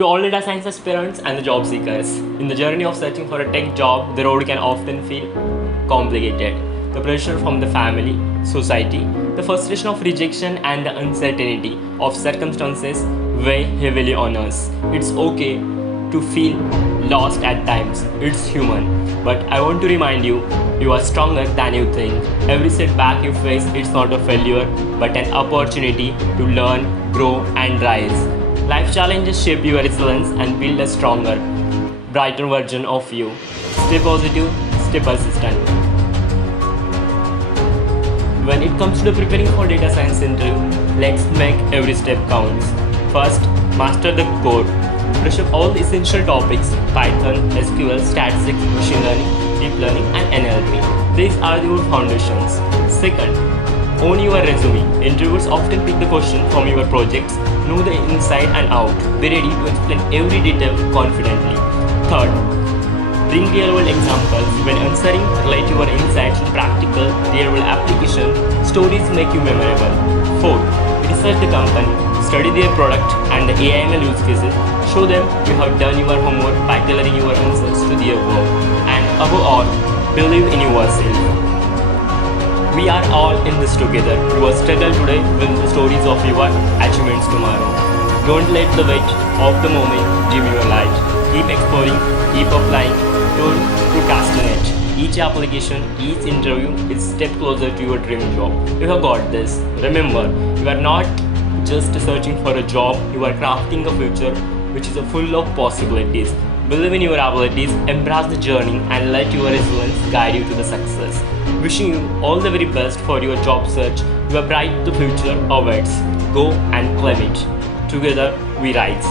To all data science aspirants and the job seekers, in the journey of searching for a tech job, the road can often feel complicated. The pressure from the family, society, the frustration of rejection, and the uncertainty of circumstances weigh heavily on us. It's okay to feel lost at times, it's human. But I want to remind you, you are stronger than you think. Every setback you face, it's not a failure, but an opportunity to learn, grow, and rise. Life challenges shape your resilience and build a stronger, brighter version of you. Stay positive, stay persistent. When it comes to preparing for data science interview, let's make every step counts. First, master the code. Brush up all the essential topics: Python, SQL, statistics, machine learning, deep learning, and NLP. These are your foundations. Second, own your resume. Interviewers often pick the question from your projects. Know the inside and out. Be ready to explain every detail confidently. Third, bring real-world examples. When answering, relate your insights to practical, real-world application. Stories make you memorable. Fourth, research the company. Study their product and the AI/ML use cases. Show them you have done your homework by tailoring your answers to their work. And above all, believe in yourself. We are all in this together. Your struggle today will be the stories of your achievements tomorrow. Don't let the weight of the moment dim your light. Keep exploring, keep applying, don't procrastinate. Each application, each interview is a step closer to your dream job. You have got this. Remember, you are not just searching for a job, you are crafting a future which is full of possibilities. Believe in your abilities, embrace the journey, and let your resilience guide you to the success. Wishing you all the very best for your job search. Your bright future awaits. Go and claim it. Together we rise.